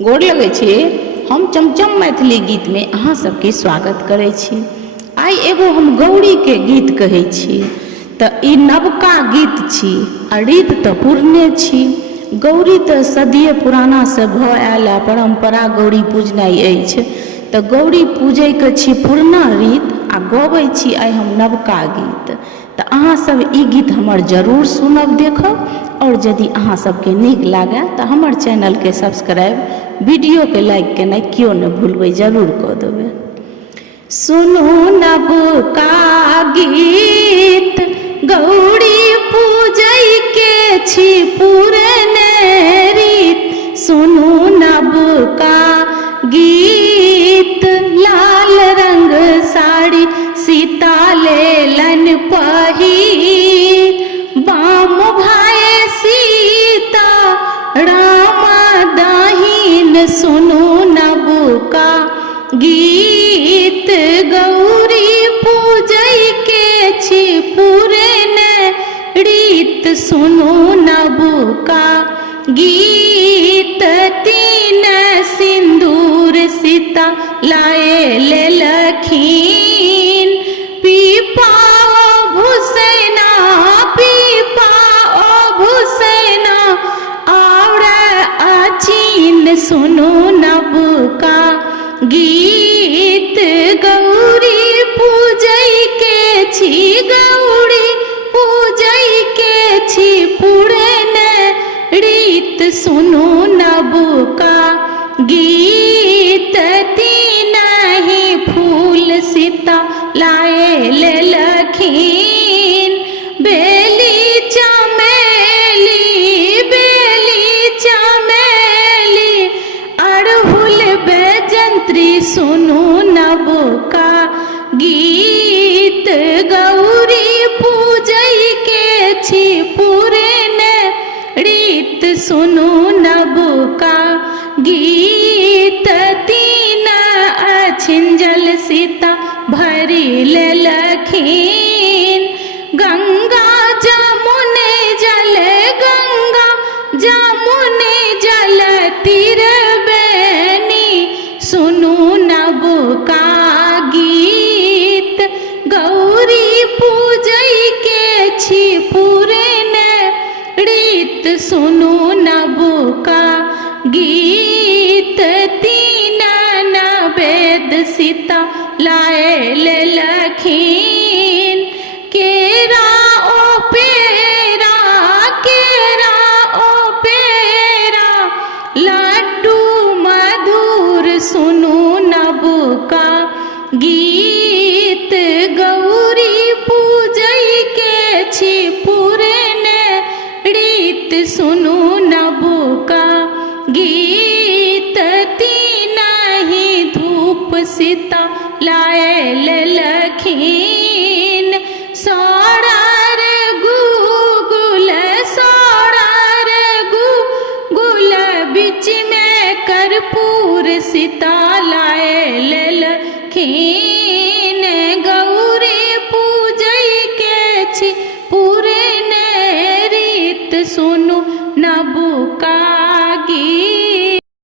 गोर लगै छी। हम चमचम मैथिली गीत में अहाँ सबके स्वागत करै छी। आई एगो हम गौरी के गीत कहै छी। तऽ ई नवका गीत छी आ रीत तऽ पुरने छी। गौरी तऽ सदिये पुराना से भऽ आयल परंपरा गौरी पूजनाइ अछि। तऽ गौरी पूजै के छी पुरना रीत आ गबै छी आई हम नवका गीत। तऽ अहाँ सब ई गीत हमर जरूर सुनब देखब। और यदि अहाँ सबके नीक लागे तऽ हमर चैनल के सब्सक्राइब वीडियो के लाइक केनाइ क्यों न भूलबै, जरूर कऽ देबै। सुनू नवका गीत गौरी पूजै के छी पुरने रीत। सुनू नवका गीत लाल रंग साड़ी सीता लेलन पहिर। बाम भाई सीता राम दाहिन सुनू नवका गीत गौरी पूजै के छी पुरने रीत। सुनू नवका गीत तीन सिंदूर सीता लाए लेलखिन। पीपा भूसैना पीपा भूसैना और अचीन सुनू नवका गीत गौरी पूजै के छी गौरी पूजै के छी पुरने रीत। सुनू नवका गीत तीन ही फूल सीता लाए लेलखिन। बेली चमेली अड़हुल बैजंत्री सुनू नवका गीत गौरी पूजै के छी पुरने रीत। सुनू नवका गीत तीन अछिंजल सीता भरी लेलखिन। गंगा जमुने जल तीर बेनी सुनू नवका गीत गौरी पूजै के छी पुरने रीत। सुनू नवका गीत तीन नवेद सीता लाए लेलखिन। केरा ओ पेरा लड्डू मधुर सुनू नवका गीत गौरी पूजै के छी पुरने रीत। सुनू नवका गीत तीन ही धूप सीता लाए लेलखिन। सौरर गुल बीच में कर्पूर सीता लाए लेलखिन।